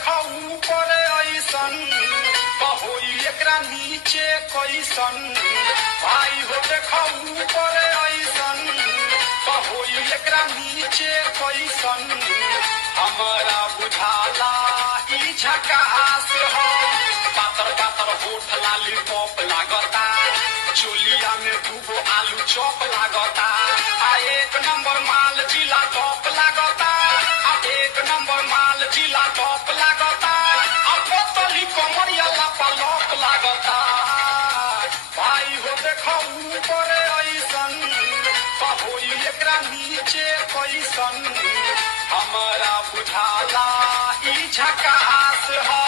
देखा ऊपर ऐसन होई एकरा नीचे कैसन भाई हो देखा ऊपर ऐसन होई एकरा नीचे कैसन हमारा बुझाला ई झकास हो पातर पातर होठ लाली पॉप लागता चोलिया में दूगो आलू चॉप लागता आ एक नंबर माल जिला टॉप लागता आ एक नंबर माल जिला टॉप लागता आ बोतली कमरिया लापा लॉप लागता भाई हो देखो ऊपर ऐसन होई एकरा नीचे कैसन हमारा बुझाला ई झकास हो।